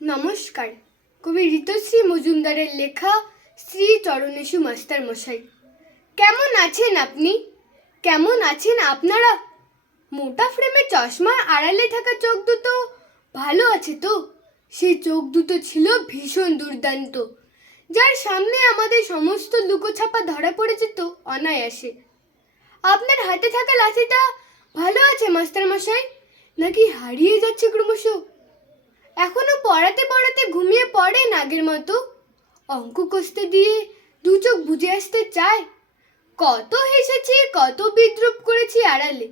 নমস্কার। কবি ঋতুশ্রী মজুমদারের লেখা শ্রী চরণেশু মাস্টার মশাই। কেমন আছেন আপনি? কেমন আছেন আপনারা? মোটা ফ্রেমে চশমার আড়ালে থাকা চোখ দুটো ভালো আছে তো? সেই চোখ দুটো ছিল ভীষণ দুর্দান্ত, যার সামনে আমাদের সমস্ত লুকোছাপা ধরা পড়ে যেত অনায়াসে। আপনার হাতে থাকা লাঠিটা ভালো আছে মাস্টার মশাই, নাকি হারিয়ে যাচ্ছে ক্রমশ? এখনো পড়াতে পড়াতে ঘুমিয়ে পড়েন আগের মতো? অঙ্ক কষতে দিয়ে দু চোখ বুজে আসতে চায়? কত হেসেছি, কত বিদ্রুপ করেছি আড়ালে,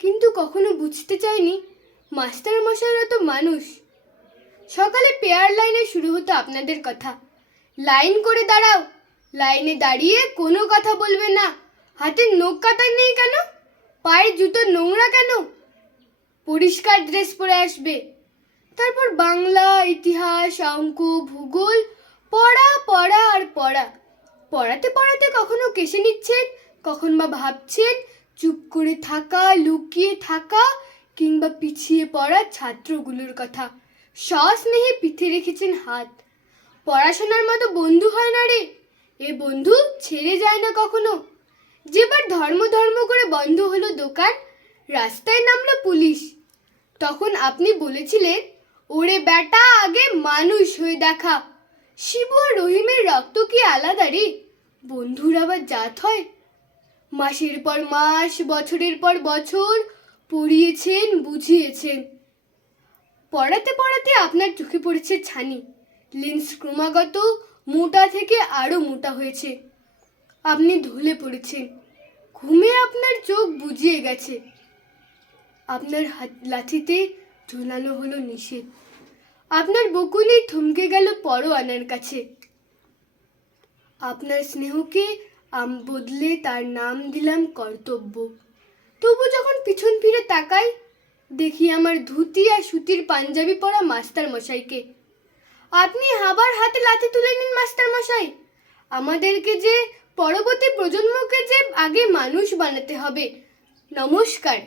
কিন্তু কখনো বুঝতে চাইনি মাস্টার মশাইরা তো মানুষ। সকালে পেয়ার লাইনে শুরু হতো আপনাদের কথা, লাইন করে দাঁড়াও, লাইনে দাঁড়িয়ে কোনো কথা বলবে না, হাতের নখ কাটা নেই কেন, পায়ের জুতো নোংরা কেন, পরিষ্কার ড্রেস পরে আসবে। তারপর বাংলা, ইতিহাস, অঙ্ক, ভূগোল, পড়া পড়া আর পড়া। পড়াতে পড়াতে কখনো কেসে নিচ্ছেন, কখন বা ভাবছেন, চুপ করে থাকা, লুকিয়ে থাকা কিংবা পিছিয়ে পড়া ছাত্রগুলোর কথা। সস্নেহে পিঠে রেখেছেন হাত। পড়াশোনার মতো বন্ধু হয় না রে, এ বন্ধু ছেড়ে যায় না কখনো। যেবার ধর্ম ধর্ম করে বন্ধ হলো দোকান, রাস্তায় নামলো পুলিশ, তখন আপনি বলেছিলেন, ওরে বেটা, আগে মানুষ হয়ে দেখা। শিবু আর রহিমের রক্ত কি আলাদা রে? বন্ধুর আবার জাত হয়? মাসের পর মাস, বছরের পর বছর পড়িয়েছেন, বুঝিয়েছেন। পড়াতে পড়াতে আপনার চোখে পড়েছে ছানি, লেন্স ক্রমাগত মোটা থেকে আরো মোটা হয়েছে। আপনি ঢলে পড়েছেন, ঘুমে আপনার চোখ বুজিয়ে গেছে। আপনার লাঠিতে ঝোলানো হলো নিষেধ। আপনার বকুনি থমকে গেল পরোয়ানার কাছে। আপনার স্নেহকে বদলে তার নাম দিলাম কর্তব্য। তবু যখন পিছন ফিরে তাকাই, দেখি আমার ধুতি আর সুতির পাঞ্জাবি পরা মাস্টার মশাইকে। আপনি আবার হাতে লাঠি তুলে নিন মাস্টার মশাই। আমাদেরকে যে, পরবর্তী প্রজন্মকে যে আগে মানুষ বানাতে হবে। নমস্কার।